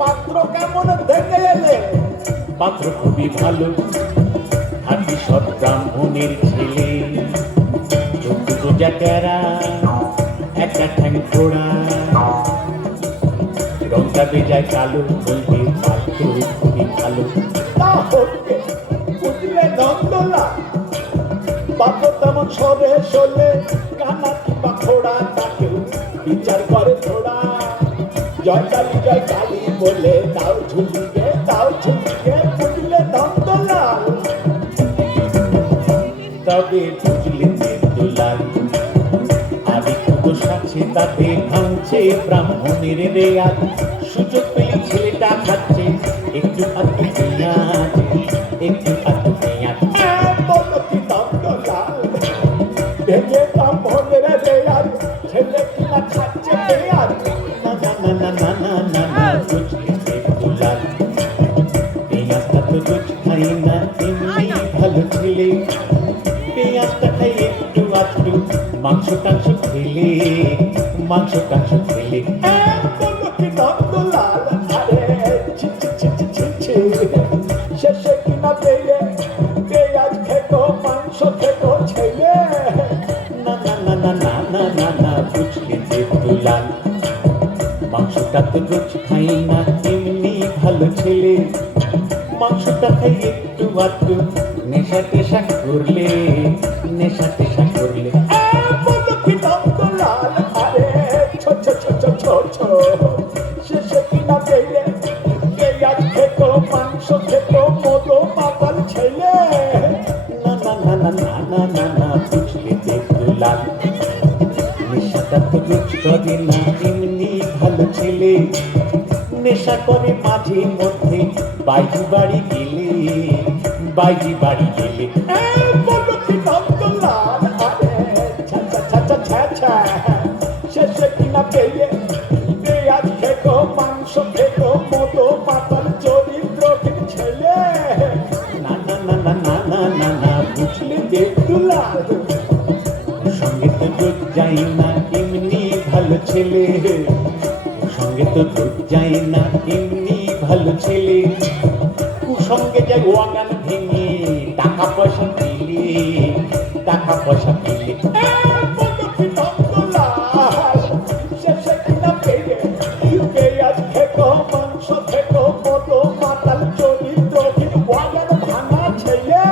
পাত্র কেমন দেখে এলে? পাত্র খুবই ভালো, খাঁটি সৎ ব্রাহ্মণের ছেলে, চোদ্দ গোজা টেরা, একটা ঠ্যাং ফোড়া, রংটা বেজায় কালো, বলবে পাত্র খুবই ভালো। তা হচ্ছে বুঝলে নন্দলাল, পাত্র তেমন সরে চলে, কানা কিংবা খোড়া তাকেও বিচার করে থোড়া। জয় কালী বলে দাও ঝুলিয়ে, দাও ঝুলিয়ে, বুঝলে নন্দলাল। তবে বুঝলে দেবদুলাল, আমি দোষ আছে তাতে ভাঙছে ব্রাহ্মণের রেয়াত। সুযোগ পেলে ছেলেটা খাচ্ছে একটু আধটু পেঁয়াজ, একটু আধটু পেঁয়াজ। বলো কি নন্দলাল, ভেঙে ব্রাহ্মণের রেয়াজ, ছেলে কিনা খাচ্ছে পেঁয়াজ। না না না না না না না না, বুঝলে দেবদুলাল, পেঁয়াজটা তো রোজ খাই না, এমনি ভালো ছেলে। পেঁয়াজটা খাই একটু আধটু, মাংস টাংস খেলে, মাংস টাংস খেলে। বলো কি নন্দলাল, আরে ছি ছি ছি ছি ছি ছি, শেষে কিনা পেয়ে পেঁয়াজ খেতো, মাংস খেতো ছেলে। না না না না না না না না, বুঝলে দেবদুলাল, মাংসটা তো রোজ খাই না, এমনি ভালো ছেলে। মাংসটা খাই একটু আধটু, নেশা টেশা করলে, নেশা টেশা করলে। বলো কি নন্দলাল, আরে ছো ছো ছো ছো ছো ছো, শেষে কিনা পেয়ে পেঁয়াজ খেতো, মাংস খেতো, মতো পাতাল ছেলে। না না না না না না না না, বুঝলে দেবদুলাল, নেশাটা তো রোজ করে না, এমনি ভালো ছেলে। নেশা করে মাঝে মধ্যে বাইজি বাড়ি গেলে, বাইজি বাড়ি গেলে। বলো কি নন্দলাল, আরে ছা ছা ছা ছা ছা ছা, শেষে কিনা পেয়ে পেঁয়াজ খেতো, মাংস খেতো, মতো পাতাল চরিত্রহীন ছেলে। না না না না না না না না, বুঝলে দেবদুলাল, সঙ্গে তো রোজ যাই না, এমনি ভালো ছেলে। সঙ্গে তো রোজ যাই না, এমনি ভালো ছেলে। কুসঙ্গে যাই ওয়াগান ভেঙে, টাকা পয়সা পেলে, টাকা পয়সা পেলে। বলো কি নন্দলাল, শেষে কিনা পেয়ে পেঁয়াজ খেতো, মাংস খেতো, মতো পাতাল চরিত্রহীন ওয়াগান ভাঙা ছেলে।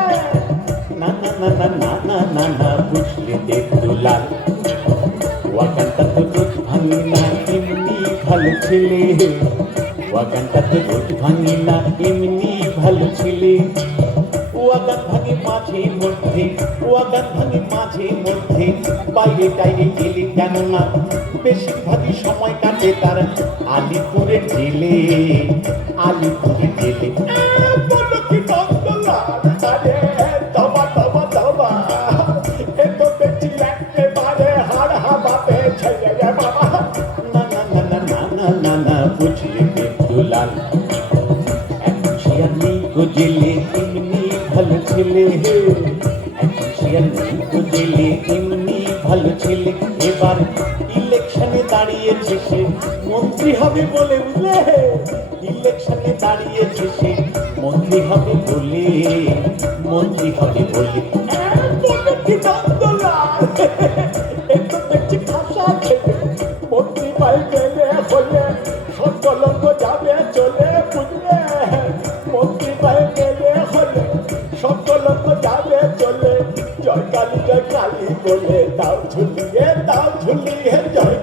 না না না না না না না না, বুঝলে দেবদুলাল, ওয়াগানটা তো রোজ ভাঙি না, এমনি ভালো ছেলে। ওয়াগানটা তো রোজ ভাঙি না, এমনি ভালো ছেলে। ওয়াগান ভাঙে মাঝে মধ্যে, ওয়াগান ভাঙে মাঝে মধ্যে, বাইরে টাইরে গেলে, কেননা বেশিরভাগই সময় কাটে তার আলিপুরের জেলে, আলিপুরের জেলে। বলো কি নন্দলাল, আরে তবা তবা তবা, এ তো দেখছি একেবারে হাড় হাবাবে ছেলে রে বাবা। না না না না না না না না, বুঝলে দেবদুলাল, এখন সে আর নেই গো জেলে, এমনি ভালো ছেলে। এখন সে আর নেই গো জেলে, এমনি ভালো ছেলে। এবার ইলেকশনে দাঁড়িয়েছে সে, মন্ত্রী হবে বলে, বুঝলে, ইলেকশনে দাঁড়িয়েছে সে, মন্ত্রী হবে বলে, মন্ত্রী হবে বলে। বলো কি নন্দলাল, এ তো দেখছি খাসা ছেলে, মন্ত্রী পাই গেলে হলে সকলঙ্গ যাবে চলে, বুঝলে, মন্ত্রী পাই গেলে হলে সকলঙ্গ যাবে চলে। জয় কালী বলে দাও ঝুলিয়ে, দাও ঝুলিয়ে, জয়